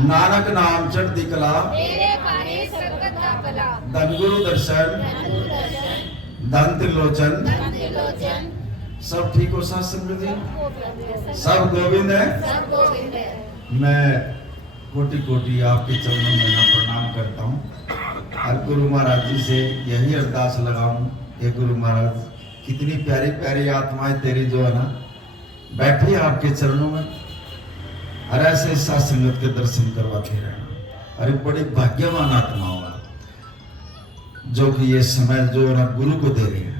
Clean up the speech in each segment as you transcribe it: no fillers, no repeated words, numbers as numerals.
नानक नाम चढ़ती कला, तेरे पाने संगत का भला। धन गुरु दर्शन, धन दर्शन, धन त्रिलोचन। धन त्रिलोचन। सब ठीक हो साथ संगत जी? सब गोविंद है। सब गोविंद है। मैं कोटि कोटि आपके चरणों में ना प्रणाम करता हूँ और गुरु महाराज जी से यही अरदास लगाऊं, हे गुरु महाराज कितनी प्यारी प्यारी आत्माएं तेरी जो है ना बैठी है आपके चरणों में, और ऐसे साथ संगत के दर्शन करवाते रहना। अरे बड़े भाग्यवान आत्मा होगा जो कि ये समय जो है ना गुरु को दे रही है।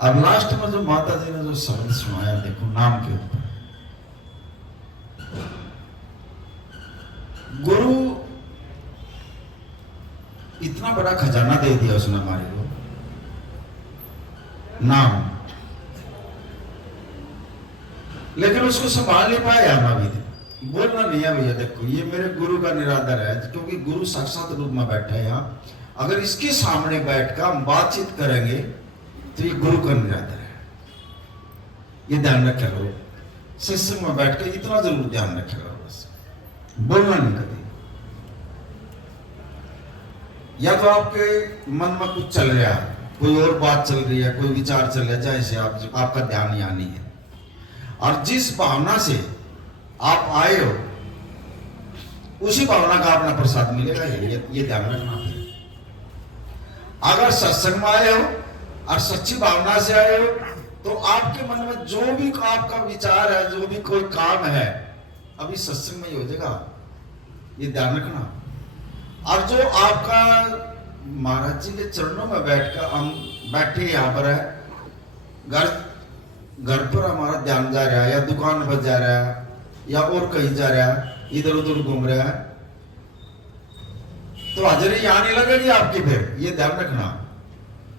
अब लास्ट में जो माता जी ने जो शब्द सुनाया देखो नाम के ऊपर, गुरु इतना बड़ा खजाना दे दिया उसने हमारे को, नाम, लेकिन उसको संभाल नहीं पाया हम अभी तक। बोलना नहीं है भैया देखो ये मेरे गुरु का निरादर है, क्योंकि गुरु साक्षात रूप में बैठा है यहाँ। अगर इसके सामने बैठकर हम बातचीत करेंगे तो ये गुरु का निरादर है, ये ध्यान रखा करो। सत्संग में बैठ के इतना जरूर ध्यान रखा करो, बस बोलना नहीं कभी। या तो आपके मन में कुछ चल रहा है, कोई और बात चल रही है, कोई विचार चल रहा है जैसे आपका ध्यान यहाँ नहीं है, और जिस भावना से आप आए हो उसी भावना का अपना प्रसाद मिलेगा, ये ध्यान रखना है। अगर सत्संग में आए हो और सच्ची भावना से आए हो तो आपके मन में जो भी आपका विचार है, जो भी कोई काम है, अभी सत्संग में ही हो जाएगा, ये ध्यान रखना। और जो आपका महाराज जी के चरणों में बैठकर हम बैठे यहाँ पर है, घर पर हमारा ध्यान जा रहा है या दुकान पर जा रहा है या और कहीं जा रहा है, इधर उधर घूम रहा है, तो हाजिरी यहाँ नहीं लगेगी आपकी, फिर ये ध्यान रखना।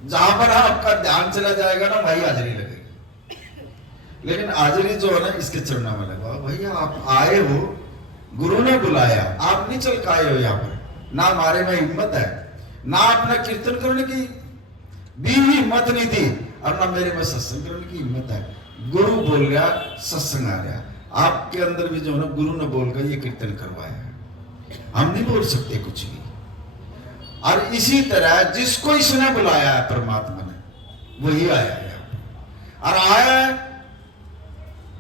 जहां पर आपका ध्यान चला जाएगा ना वही हाजिरी लगेगी। लेकिन हाजिरी जो है ना इसके चरणों में लगा। भैया आप आए हो, गुरु ने बुलाया, आप नहीं चल के आए हो यहाँ पर, ना हमारे में हिम्मत है, ना अपना कीर्तन करने की भी हिम्मत नहीं थी, और ना मेरे में सत्संग करने की हिम्मत है। गुरु बोल रहा, सत्संग आ रहा, आपके अंदर भी जो है ना गुरु ने बोलकर ये कीर्तन करवाया है, हम नहीं बोल सकते कुछ भी। और इसी तरह जिसको इसने बुलाया है परमात्मा ने वही आया है, और आया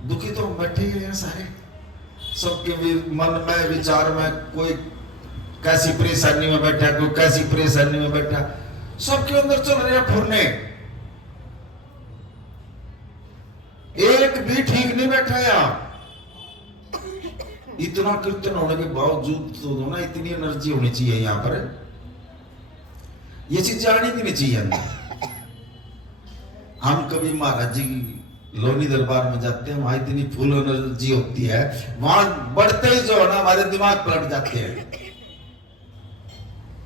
दुखी तो बैठे ही हैं सारे, सबके भी मन में विचार में कोई कैसी परेशानी में बैठा, कोई कैसी परेशानी में बैठा, सबके अंदर चल रहे फुरने, एक भी ठीक नहीं बैठा यहाँ। इतना कीर्तन होने के बावजूद तो ना इतनी एनर्जी होनी चाहिए यहाँ पर, ये चीज जानी भी नहीं चाहिए अंदर। हम कभी महाराज जी लोनी दरबार में जाते हैं, वहां इतनी फुल एनर्जी होती है, वहां बढ़ते ही जो है ना हमारे दिमाग पलट जाते हैं,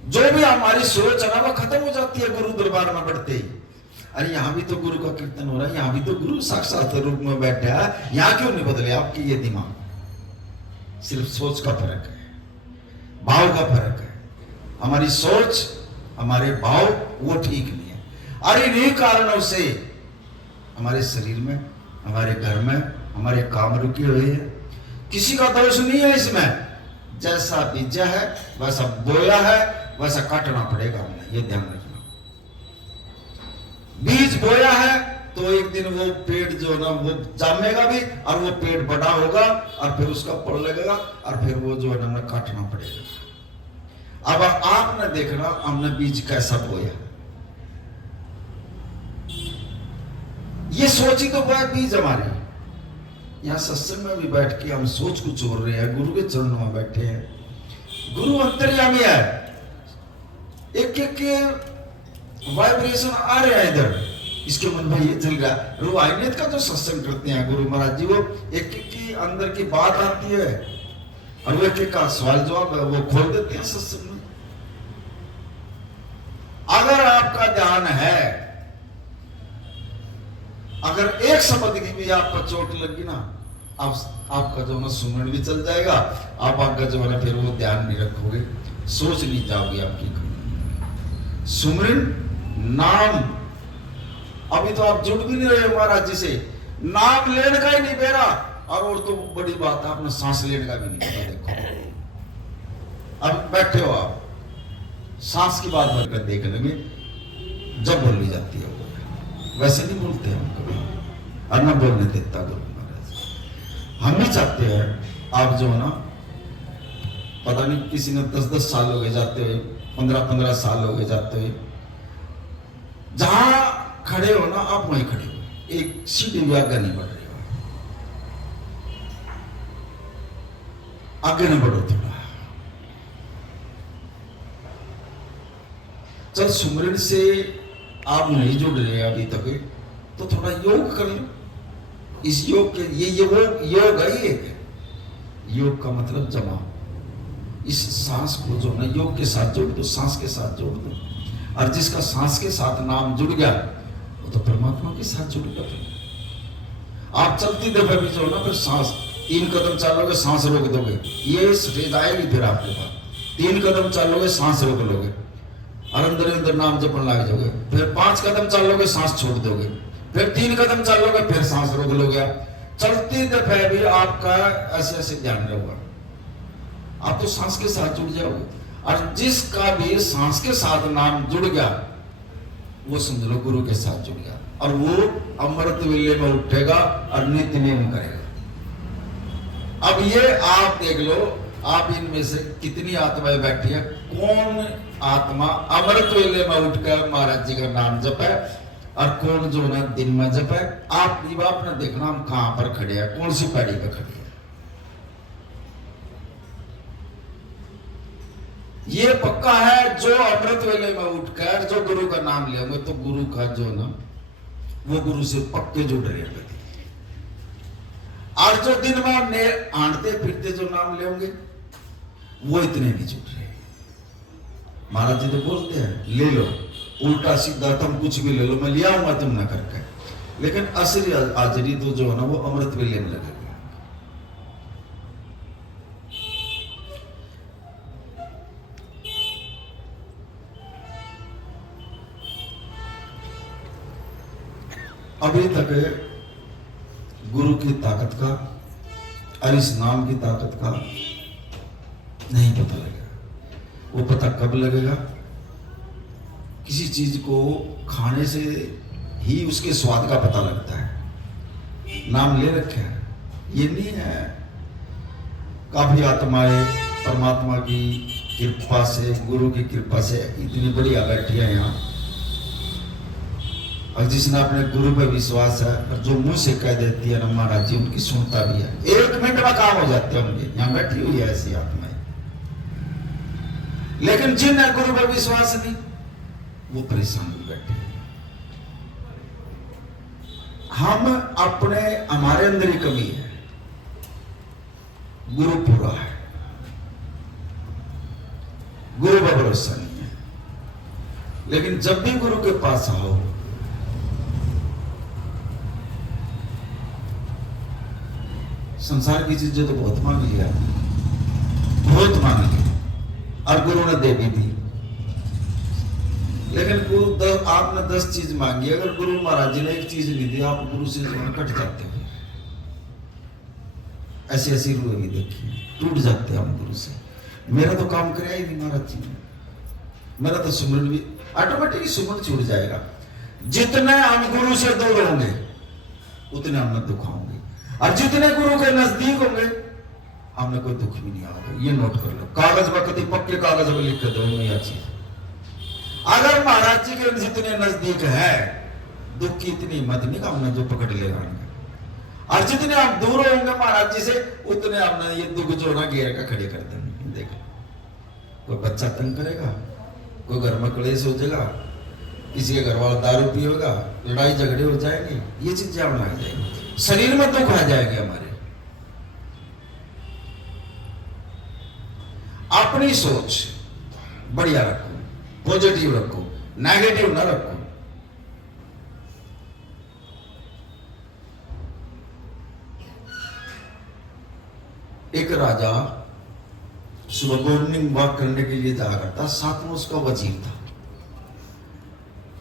जो भी हमारी सोच है ना वो खत्म हो जाती है गुरु दरबार में बढ़ते ही। अरे यहाँ भी तो गुरु का कीर्तन हो रहा है, यहाँ भी तो गुरु साक्षात रूप में बैठा है, यहाँ क्यों नहीं बदले आपकी ये दिमाग? सिर्फ सोच का फर्क है, भाव का फर्क है। हमारी सोच, हमारे भाव वो ठीक नहीं है, और इन्हीं कारणों से हमारे शरीर में, हमारे घर में हमारे काम रुके हुए हैं। किसी का दोष नहीं है इसमें, जैसा बीजा है वैसा बोया है वैसा काटना पड़ेगा हमें, ये ध्यान रखना। बीज बोया है तो एक दिन वो पेड़ जो है ना वो जामेगा भी, और वो पेड़ बड़ा होगा और फिर उसका फल लगेगा, और फिर वो जो है ना हमें काटना पड़ेगा। अब आपने देखना हमने बीज कैसा बोया, ये सोची तो बात बीज हमारी। यहाँ सत्संग में भी बैठ के हम सोच को छोड़ रहे हैं, गुरु के चरणों में बैठे हैं, गुरु अंतर्यामी है, एक एक के वाइब्रेशन आ रहे हैं इधर, इसके मन में ये चल रहा है। रूहानियत का जो सत्संग करते हैं गुरु महाराज जी, वो एक एक की अंदर की बात आती है और वो एक एक का सवाल जवाब है वो खोल देते हैं सत्संग में। अगर आपका ध्यान है, अगर एक शब्द की भी आपका चोट लगी ना, आपका जो ना सुमरण भी चल जाएगा, आप आपका जो है ना फिर वो ध्यान नहीं रखोगे, सोच नहीं जाओगे आपकी सुमरण नाम। अभी तो आप जुड़ भी नहीं रहे महाराज जी से, नाम लेने का ही नहीं बेरा, और तो बड़ी बात है, आपने सांस लेने का भी नहीं पता। देखो अब बैठे हो आप, सांस की बात भरकर देख लेंगे, जब बोल ली जाती है वो, वैसे नहीं बोलते हम कभी, और न बोलने देता गुरु महाराज। हम भी चाहते हैं आप जो है ना, पता नहीं किसी ने 10-10 साल हो गए जाते हुए, 15-15 साल हो गए जाते हुए, जहां खड़े हो ना आप वहीं खड़े हो, एक सीढ़ी भी आगे नहीं बढ़ रही हो, आगे नहीं बढ़ो थोड़ा। चल सुमरन से आप नहीं जुड़ रहे अभी तक, तो थोड़ा योग कर लो। इस योग के ये वो योग है, ये योग का मतलब जमा। इस सांस को जो ना योग के साथ जोड़ दो, सांस के साथ जोड़ दो, और जिसका सांस के साथ नाम जुड़ गया वो तो परमात्मा के साथ जुड़ गया। आप चलती दफे भी जो ना, फिर सांस 3 कदम चलोगे सांस रोक दोगे, ये स्टेज आएगी फिर आपके पास। 3 कदम चलोगे सांस रोक लोगे और अंदर अंदर नाम जपन लग जाओगे, फिर 5 कदम चलोगे सांस छोड़ दोगे, फिर 3 कदम चलोगे फिर सांस रोक लोगे। चलती दफे भी आपका ऐसे ऐसे ध्यान रहेगा, आप तो सांस के साथ जुड़ जाओगे। और जिसका भी सांस के साथ नाम जुड़ गया वो समझ लो गुरु के साथ जुड़ गया, और वो अमृत वेले में उठेगा और नित्य नियम करेगा। अब ये आप देख लो, आप इनमें से कितनी आत्माएं बैठी है, कौन आत्मा अमृत वेले में उठकर महाराज जी का नाम जपे और कौन जो ना दिन में जपे। आप अपना देखना हम कहां पर खड़े हैं, कौन सी पैड़ी पे खड़े हैं। ये पक्का है, जो अमृत वेले में उठकर जो गुरु का नाम लेंगे तो गुरु का जो ना वो गुरु से पक्के जुड़ रहे हैं। और जो दिन में आंटते फिरते जो नाम लेंगे वो इतने नहीं जुड़ रहे। महाराज जी तो बोलते हैं ले लो, उल्टा सीधा तुम कुछ भी ले लो, मैं लिया आऊंगा तुम ना करके, लेकिन असली हाजिरी तो जो है ना वो अमृत वेले में लगेगा। अभी तक गुरु की ताकत का और इस नाम की ताकत का नहीं पता लगेगा। वो पता कब लगेगा? किसी चीज को खाने से ही उसके स्वाद का पता लगता है। नाम ले रखे हैं, ये नहीं है। काफी आत्माएं परमात्मा की कृपा से, गुरु की कृपा से इतनी बड़ी बैठी है यहाँ, और जिसने अपने गुरु पे विश्वास है और जो मुंह से कह देती है ना महाराज जी, उनकी सुनता भी है। 1 मिनट में काम हो जाते हैं उनके। यहाँ बैठी हुई है ऐसी आत्माएं, लेकिन जिन्हें गुरु पे विश्वास नहीं वो परेशान भी बैठे। हम अपने हमारे अंदर ही कमी है, गुरु पूरा है, गुरु का भरोसा नहीं है। लेकिन जब भी गुरु के पास आओ, संसार की चीजें तो बहुत मांग लिया, बहुत मांग ली, और गुरु ने दे भी दी। लेकिन गुरु आपने 10 चीज मांगी, अगर गुरु महाराज जी ने 1 चीज नहीं दी, आप गुरु से कट जाते हो। ऐसी ऐसी रूह भी देखी, टूट जाते हैं हम गुरु से। मेरा तो काम कराया ही नहीं महाराज जी ने, मेरा तो सुमरन भी ऑटोमेटिकली सुमरन छूट जाएगा। जितने हम गुरु से दूर होंगे उतने हम दुख होंगे, और जितने गुरु के नजदीक होंगे हमें कोई दुख भी नहीं आएगा। ये नोट कर लो, कागज वक्ति पक्के कागज में लिख कर दो यह चीज। अगर महाराज जी के जितने नजदीक है, दुख की इतनी हिम्मत नहीं का हमने जो पकड़ लेगा, और जितने हम दूर होंगे महाराज जी से उतने हमने ये दुख जो ना घेर का खड़े कर देंगे। देख, कोई बच्चा तंग करेगा, कोई घर में क्लेश हो जाएगा, किसी के घर वाला दारू पिएगा, लड़ाई झगड़े हो जाएंगे, ये चीजें हम लग जाएंगी, शरीर में दुख आ जाएंगे हमारे। अपनी सोच बढ़िया रखो, पॉजिटिव रखो, नेगेटिव ना रखो। एक राजा सुबह मॉर्निंग वॉक करने के लिए जाया करता, साथ में उसका वजीर था।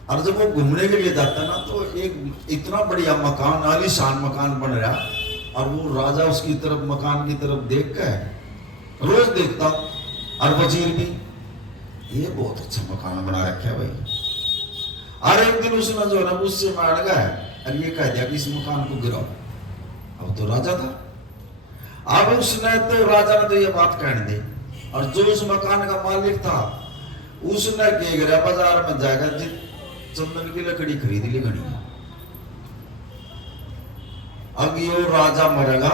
और जब वो घूमने के लिए जाता ना, तो एक इतना बढ़िया मकान, आलीशान मकान बन रहा, और वो राजा उसकी तरफ मकान की तरफ देख कर रोज देखता, और वजीर भी, ये बहुत अच्छा मकान बना रखा है भाई। और एक दिन उसने जो है ना उससे मार गया और ये कह दिया कि इस मकान को गिराओ। अब तो राजा था, अब उसने तो राजा ने तो ये बात कहने दी, और जो उस मकान का मालिक था उसने क्या करा, बाजार में जाकर चंदन की लकड़ी खरीद ली घनी। अब यो राजा मरेगा,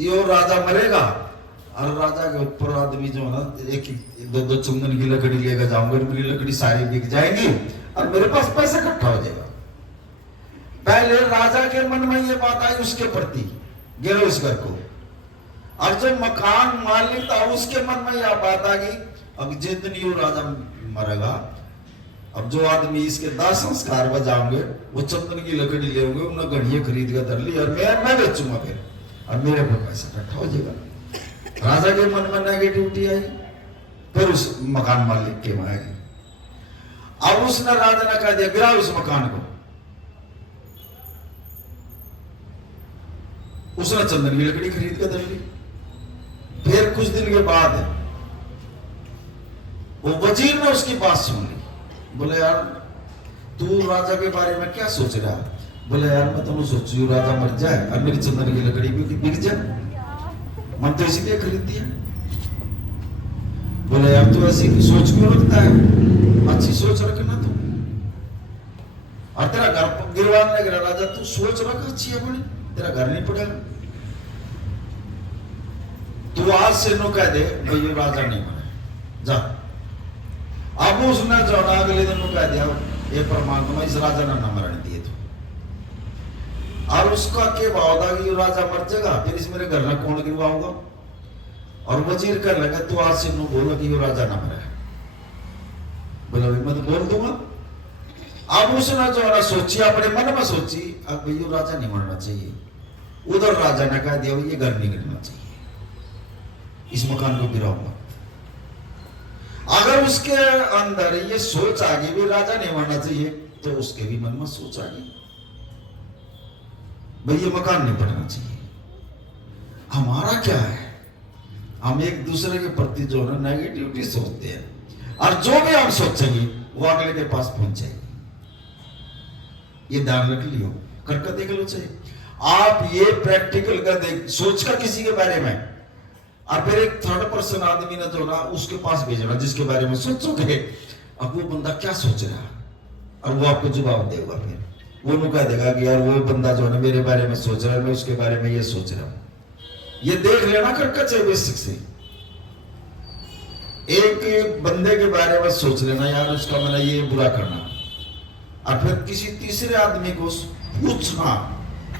यो राजा मरेगा, और राजा के ऊपर आदमी जो है ना एक दो दो चंदन की लकड़ी लेकर जाऊंगा, मेरी लकड़ी सारी बिक जाएगी और मेरे पास पैसा इकट्ठा हो जाएगा। पहले राजा के मन में ये बात आई उसके प्रति, गिरो इस घर को, और जो मकान मालिक था उसके मन में यह बात आ गई, अब जिस दिन ये राजा मरेगा, अब जो आदमी इसके दाह संस्कार बजाओगे वो चंदन की लकड़ी ले होंगे, उन्हें घड़ियां खरीद कर धर ली और मैं बेचूंगा फिर, और मेरे को पैसा इकट्ठा हो जाएगा। राजा के मन में नेगेटिविटी आई, फिर उस मकान मालिक के में आएगी। अब उसने राजा ने कह दिया गिराओ इस मकान को। उसने चंदन की लकड़ी खरीद कर धर ली। फिर कुछ दिन के बाद वो वजीर ने उसकी बात सुन ली, बोले यार तू राजा के बारे में क्या सोच रहा है? बोले यार मैं तो सोचू राजा मर जाए और मेरी चंदन की लकड़ी भी बिक जाए, मन तो इसीलिए खरीद दिया। बोले यार तू ऐसी सोच क्यों रखता है, अच्छी सोच रखना तू, और तेरा घर गिरवाने गिरा राजा, तू सोच रख अच्छी है बड़ी, तेरा घर नहीं पड़ेगा। तू आज से नो कह दे भाई ये राजा नहीं मरे जा। अब उसने जो अगले दिन कह दिया ये परमात्मा इस राजा ने न मरण दिए तो, और उसका क्या भाव था कि ये राजा मर जाएगा, फिर इस मेरे घर में कौन गिरवाऊंगा। और वजीर कर लगा तू आज से नो बोला कि ये राजा ना मरे। बोला मैं तो बोल दूंगा। अब उसने जो है सोची, अपने मन में सोची, अब ये राजा नहीं मरना चाहिए। उधर राजा ने कह दिया ये घर नहीं गिरना चाहिए, इस मकान को गिराऊंगा। अगर उसके अंदर ये सोच आ गई भी राजा नहीं मरना चाहिए, तो उसके भी मन में सोच आ गई भाई ये मकान नहीं पड़ना चाहिए। हमारा क्या है, हम एक दूसरे के प्रति जो है नेगेटिविटी सोचते हैं, और जो भी हम सोचेंगे वो अगले के पास पहुंच जाएगी। ये ध्यान रख लियो, करके देख लो चाहिए। आप ये प्रैक्टिकल कर देख, सोच कर किसी के बारे में, और फिर एक थर्ड पर्सन आदमी ने जो ना उसके पास भेजना जिसके बारे में सोचोगे अब वो बंदा क्या सोच रहा है, और वो आपको जवाब देगा। फिर वो कह देगा कि यार वो बंदा जो है ना मेरे बारे में सोच रहा है, मैं उसके बारे में ये सोच रहा हूं। ये देख लेना करके चाहिए बेसिक से। एक बंदे के बारे में सोच लेना यार उसका मैंने ये बुरा करना, और फिर किसी तीसरे आदमी को पूछना,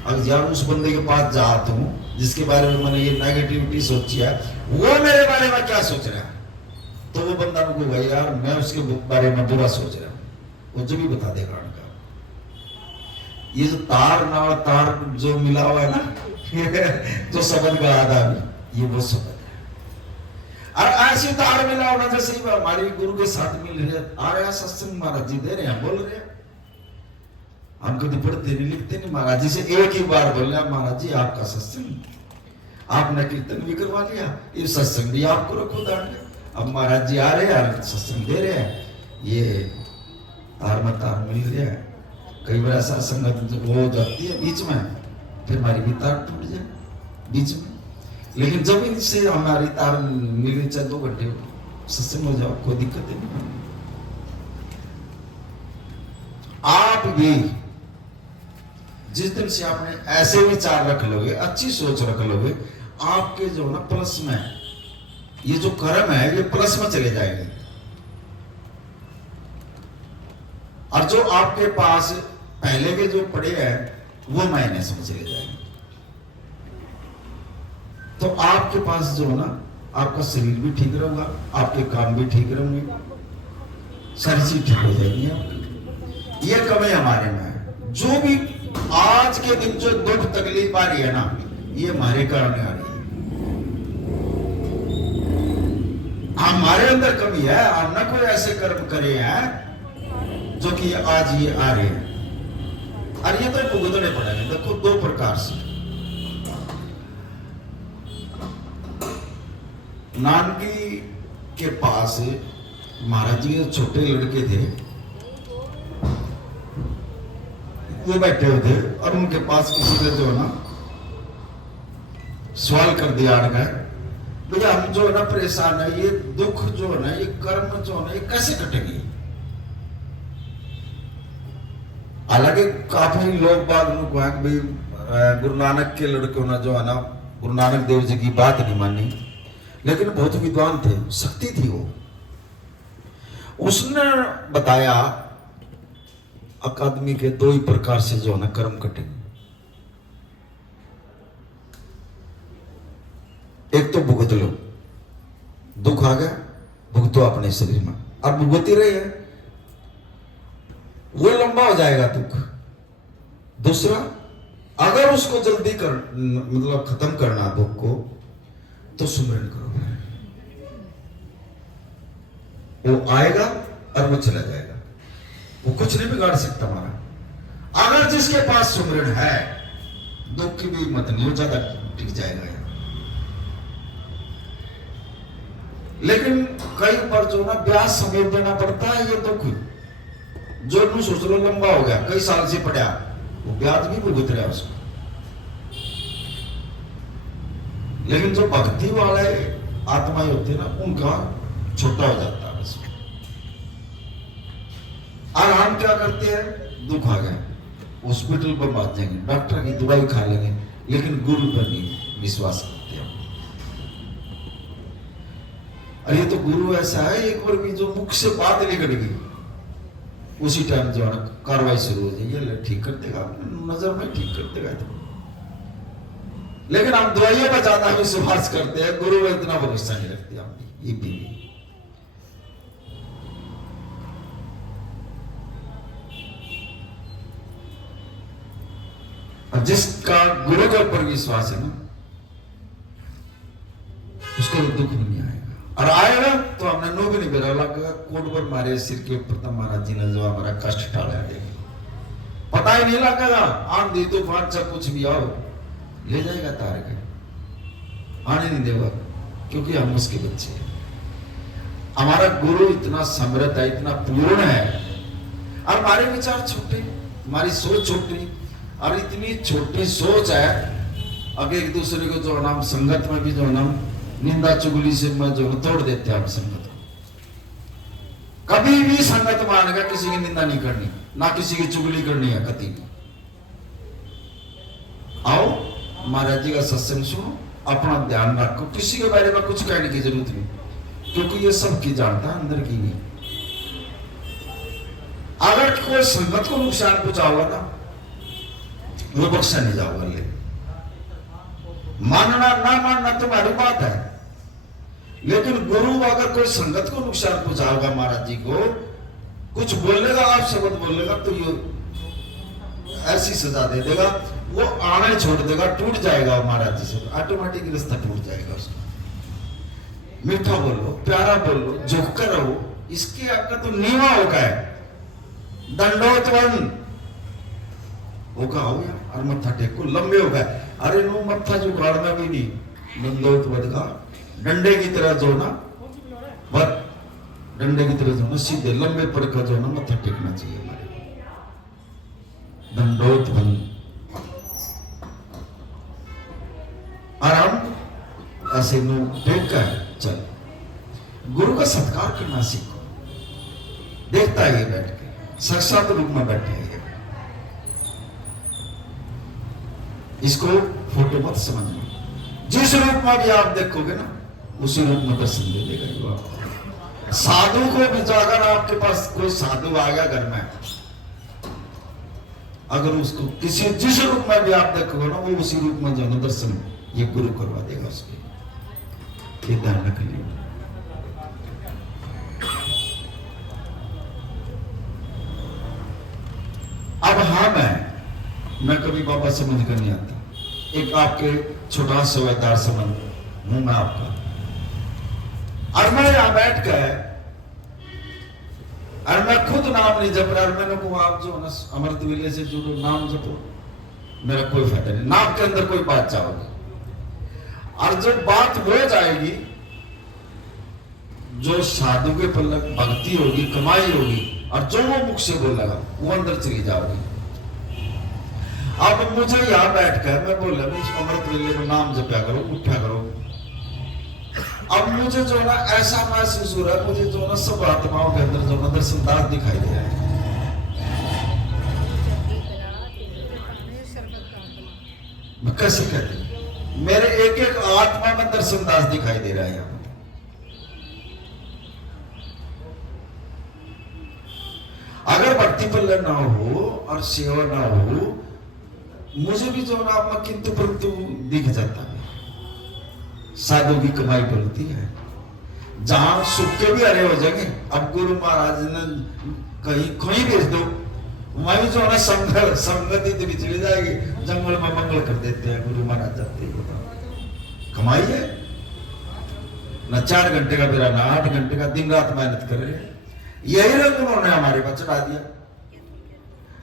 अब यार उस बंदे के पास जाता हूं जिसके बारे में मैंने ये नेगेटिविटी सोची है, वो मेरे बारे में क्या सोच रहा है, तो वो बंदा को भाई यार मैं उसके बारे में बुरा सोच रहा हूं, वो जो भी बता देगा उनका। ये जो तार जो मिला हुआ है ना जो शब्द का आधार, ये वो शब्द है। और ऐसी तार मिला होना जैसे ही हमारे गुरु के साथ मिल रहे आ रहे सत्संग महाराज जी दे रहे हैं, बोल रहे हैं, हम कभी पढ़ते नहीं लिखते नहीं। महाराज जी से एक ही बार बोल रहे महाराज जी आपका सत्संग, आपने कीर्तन भी करवा लिया, ये सत्संग भी आपको रखो दांड। अब महाराज जी आ रहे हैं सत्संग दे रहे हैं, ये तार में तार मिल रहा है। कई बार ऐसा संगत हो जाती है बीच में, फिर हमारी भी तार टूट जाए बीच में, लेकिन जब इनसे हमारी तार मिल चाहे 2 घंटे सत्संग हो जाओ, कोई दिक्कत नहीं। आप भी जिस दिन से आपने ऐसे विचार रख लोगे, अच्छी सोच रख लोगे, आपके जो ना प्लस में ये जो कर्म है ये प्लस में चले जाएंगे, और जो आपके पास पहले के जो पड़े हैं वो माइनस में चले जाएंगे। तो आपके पास जो ना आपका शरीर भी ठीक रहेगा, आपके काम भी ठीक रहेंगे, सारी चीज ठीक हो जाएगी आपकी। ये कमी हमारे में है। जो भी आज के दिन जो दुख तकलीफ आ रही है ना, ये हमारे कारण आ रही है। हमारे अंदर कमी है, हम ना कोई ऐसे कर्म करे हैं जो कि आज ये आ रहे हैं, और ये तो भुगतने पड़ेंगे। देखो 2 प्रकार से, नानकी के पास महाराज जी के छोटे लड़के थे, वो बैठे हुए थे और उनके पास किसी ने जो है ना सवाल कर दिया गया, भैया हम जो है ना परेशान है, ये दुख जो है ना, ये कर्म जो है ना, ये कैसे कटेगी। हालांकि काफी लोग बात भाई गुरु नानक के लड़कों ने जो है ना गुरु नानक देव जी की बात नहीं मानी, लेकिन बहुत विद्वान थे, शक्ति थी वो। उसने बताया अकादमी के दो ही प्रकार से जो है ना कर्म कटेंगे। एक तो भुगत लो, दुख आ गया भुगतो अपने शरीर में, अब भुगती रही है, वो लंबा हो जाएगा दुख। दूसरा, अगर उसको जल्दी कर मतलब खत्म करना दुख को, तो सुमरन करो, वो आएगा और वो चला जाएगा, वो कुछ नहीं बिगाड़ सकता हमारा। अगर जिसके पास सुमरन है, दुख की भी हिम्मत नहीं हो, ज्यादा टिक जाएगा। लेकिन कई बार जो ना ब्याज समेट देना पड़ता है, ये दुख जो नू सोच लो लंबा हो गया, कई साल से पड़ा, वो ब्याज भी भुगत रहा है उसको। लेकिन जो भक्ति वाले आत्माएं होती है ना, उनका छोटा हो जाता है बस। और हम क्या करते हैं, दुख आ गया हॉस्पिटल पर भाग जाएंगे, डॉक्टर की दवाई खा लेंगे, लेकिन गुरु पर नहीं विश्वास करते हैं। और ये तो गुरु ऐसा है, एक बार भी जो मुख से बात निकल गई, उसी टाइम जो है कार्रवाई शुरू हो जाएगी, ठीक कर देगा, नजर में ठीक कर देगा। तो लेकिन हम दवाइयों पर ज्यादा विश्वास करते हैं, गुरु में इतना भरोसा नहीं रखते हम। ये भी और जिसका गुरु के ऊपर विश्वास है ना, उसको दुख नहीं आएगा, और आएगा तो हमने नो भी नहीं बेरा लगेगा, कोट पर मारे सिर के ऊपर तो महाराज जी ने जो हमारा कष्ट टाला देगा, पता ही नहीं लगेगा। आंधी तूफान चाहे कुछ भी आओ, ले जाएगा तार के, आने नहीं देगा, क्योंकि हम उसके बच्चे हैं। हमारा गुरु इतना समृद्ध है, इतना पूर्ण है, और हमारे विचार छोटे, हमारी सोच छोटी, और इतनी छोटी सोच है। अगर एक दूसरे को जो नाम संगत में भी जो नाम निंदा चुगली से मैं जो तोड़ देते हैं, आप संगत कभी भी संगत मानेगा, किसी की निंदा नहीं करनी, ना किसी की चुगली करनी है कभी भी। आओ महाराज जी का सत्संग सुनो, अपना ध्यान रखो, किसी के बारे में कुछ कहने की जरूरत नहीं, क्योंकि ये सब की जानता है, अंदर की नहीं। अगर कोई संगत को नुकसान पहुंचाओगा ना, वो बख्शा नहीं जाओगा। ले मानना ना मानना तुम्हारी बात है, लेकिन गुरु अगर कोई संगत को नुकसान पहुंचाएगा, महाराज जी को कुछ बोलेगा, आप शब्द बोलेगा, तो ये ऐसी सजा दे देगा, वो आने छोड़ देगा, टूट जाएगा महाराज जी से, ऑटोमेटिक रिश्ता टूट जाएगा उसका। मीठा बोलो, प्यारा बोलो, झुक कर रहो, इसके आपका तो नीवा हो गया है, दंडोतवन होगा हो गया, और मत्था टेको, लंबे हो गए। अरे नो मत्था जो गाड़ना भी नहीं, दंडोतवन का डंडे की तरह जो ना, बस डंडे की तरह जो ना सीधे लंबे पड़ कर जो ना मत्था टेकना चाहिए हमारे। दंडोतवन आराम ऐसे नो टेक कर चल, गुरु का सत्कार करना सीखो। देखता है ये बैठ के, साक्षात रूप में बैठे हैं, इसको फोटो मत समझना, जिस रूप में भी आप देखोगे ना, उसी रूप में दर्शन दे देगा वो आपको। साधु को भी जाकर आपके पास कोई साधु आ गया घर में, अगर उसको किसी जिस रूप में भी आप देखोगे ना, वो उसी रूप में जो है दर्शन ये गुरु करवा देगा उसके। ये ध्यान रख लिया। अब हाँ, मैं कभी बाबा समझ कर नहीं आता, एक आपके छोटा सेवादार समझ हूं मैं आपका, और मैं यहां बैठ कर और मैं खुद नाम नहीं जप रहा, और मैंने को आप जो ना अमृत विले से जुड़ो, नाम जपो, मेरा कोई फायदा नहीं, नाम के अंदर कोई बात चाहोगे, और जब बात हो जाएगी जो साधु के पल्लव भक्ति होगी, कमाई होगी, और जो वो मुख से बोलेगा वो अंदर चली जाओगी। अब मुझे यहाँ बैठकर मैं बोल रहा हूँ अमृत वेले में नाम जपया करो, उठा करो। अब मुझे जो ना ऐसा महसूस हो रहा है, मुझे जो ना सब आत्माओं के अंदर जो ना दर्शनदास दिखाई दे रहा है। मैं कैसे कहती हूँ, मेरे एक एक आत्मा में दर्शनदास दिखाई दे रहा है यहाँ। अगर भक्ति पल्लव ना हो और सेवा ना हो, मुझे भी जो ना अपना किंतु परंतु दिख जाता है। साधु की कमाई बोलती है, जहां सुख के भी हरे हो जाएंगे। अब गुरु महाराज ने कहीं भेज दो, वहीं जो है संगति इतनी चली जाएगी, जंगल में मंगल कर देते हैं गुरु महाराज जाते ही। कमाई है न 4 घंटे का मेरा, ना 8 घंटे का, दिन रात मेहनत कर रहे हैं। यही रंग उन्होंने हमारे पर चढ़ा दिया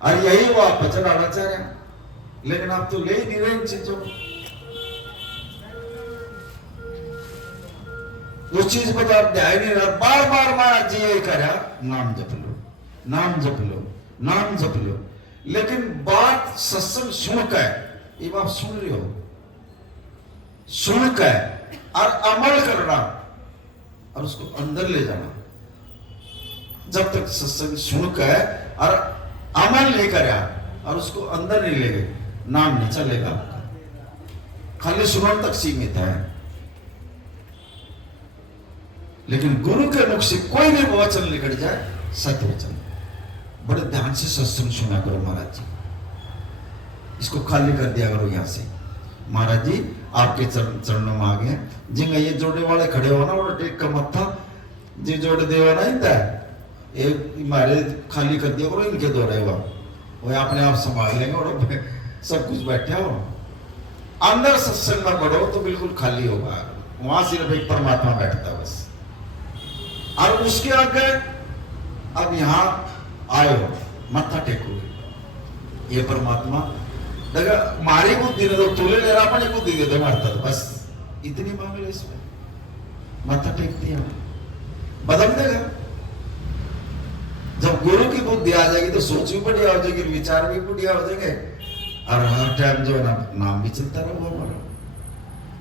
और यही वो आप पर चढ़ाना चाह रहे हैं, लेकिन आप तो ले ही नहीं रहे इन चीजों को। उस चीज पर तो आप ध्यान नहीं रहा। बार बार महाराज जी यही करा, नाम जप लो, नाम जप लो, नाम जप लो। लेकिन बात सत्संग सुन कर, ये आप सुन रहे हो, सुन कर और अमल करना और उसको अंदर ले जाना। जब तक सत्संग सुनकर और अमल नहीं करा और उसको अंदर नहीं ले गए, नाम नहीं चलेगा। खाली सुनने तक सीमित है। लेकिन गुरु के मुख से कोई भी वचन निकल जाए, सत्य वचन, बड़े ध्यान से सत्संग सुना करो महाराज जी। इसको खाली कर दिया करो यहाँ से। महाराज जी आपके चरणों में आ गए। जिंगा ये जोड़े वाले खड़े हो ना, वो टेक का मत्था जी जोड़ देवा ना इनता है, एक मारे खाली कर दिया करो, इनके दो रहे वो अपने आप संभाल लेंगे। और सब कुछ बैठे हो अंदर सत्संग में बढ़ो तो बिल्कुल खाली होगा। वहां सिर्फ एक परमात्मा बैठता बस। और उसके आगे अब यहाँ आए हो, मत्था टेको, ये परमात्मा देखा मारी बुद्धि ने तो तूले ले रहा, अपनी बुद्धि दे दे मारता तो बस इतनी मांग लो इसमें। मत्था टेकती है, बदल देगा। जब गुरु की बुद्धि आ जाएगी तो सोच भी बढ़िया हो जाएगी, विचार भी बढ़िया हो जाएंगे, और हर टाइम जो है ना नाम भी चलता रहेगा हमारा।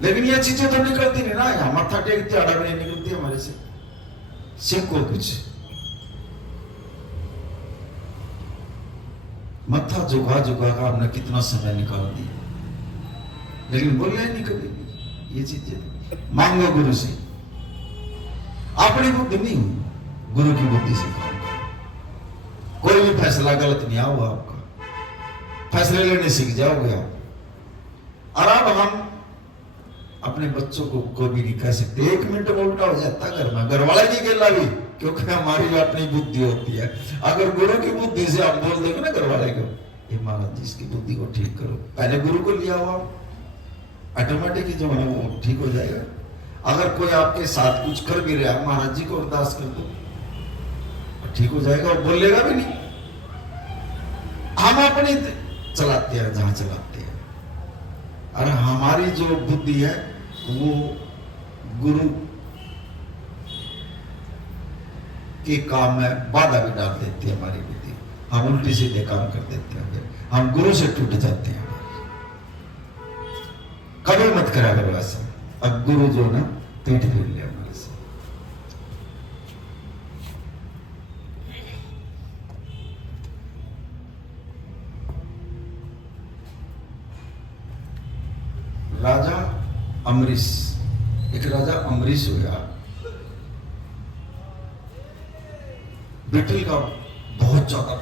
लेकिन ये चीजें तो निकलती नहीं ना, यहाँ मत्था टेकती आड़ा भी नहीं निकलती हमारे से। सीखो कुछ, मत्था झुका झुका का हमने कितना समय निकाल दिया, लेकिन बोले नहीं कभी भी। ये चीजें मांगो गुरु से, अपनी बुद्धि नहीं, गुरु की बुद्धि से काम करो। कोई भी फैसला गलत नहीं होगा आपका, फैसले लेने सीख जाओगे आप। और अब हम अपने बच्चों को भी नहीं कह सकते, 1 मिनट में उल्टा हो जाता घर में, घर वाला की गेला भी, क्योंकि हमारी अपनी बुद्धि होती है। अगर गुरु की बुद्धि से आप बोल देंगे ना घर वाले को, ये महाराज जी इसकी बुद्धि को ठीक करो, पहले गुरु को लिया हुआ, ऑटोमेटिक जो है वो ठीक हो जाएगा। अगर कोई आपके साथ कुछ कर भी रहा, महाराज जी को अरदास कर दो, ठीक हो जाएगा, और बोलेगा भी नहीं। हम अपनी चलाते हैं जहां चलाते हैं, और हमारी जो बुद्धि है वो गुरु के काम में बाधा भी डाल देती है हमारी बुद्धि। हम उल्टी सीधे काम कर देते हैं, हम गुरु से टूट जाते हैं। कभी मत करा करो ऐसा। अब गुरु जो ना पीठ फेर ले हमारे से। राजा अमरीश, एक राजा अमरीश हुआ, बिटल का बहुत ज्यादा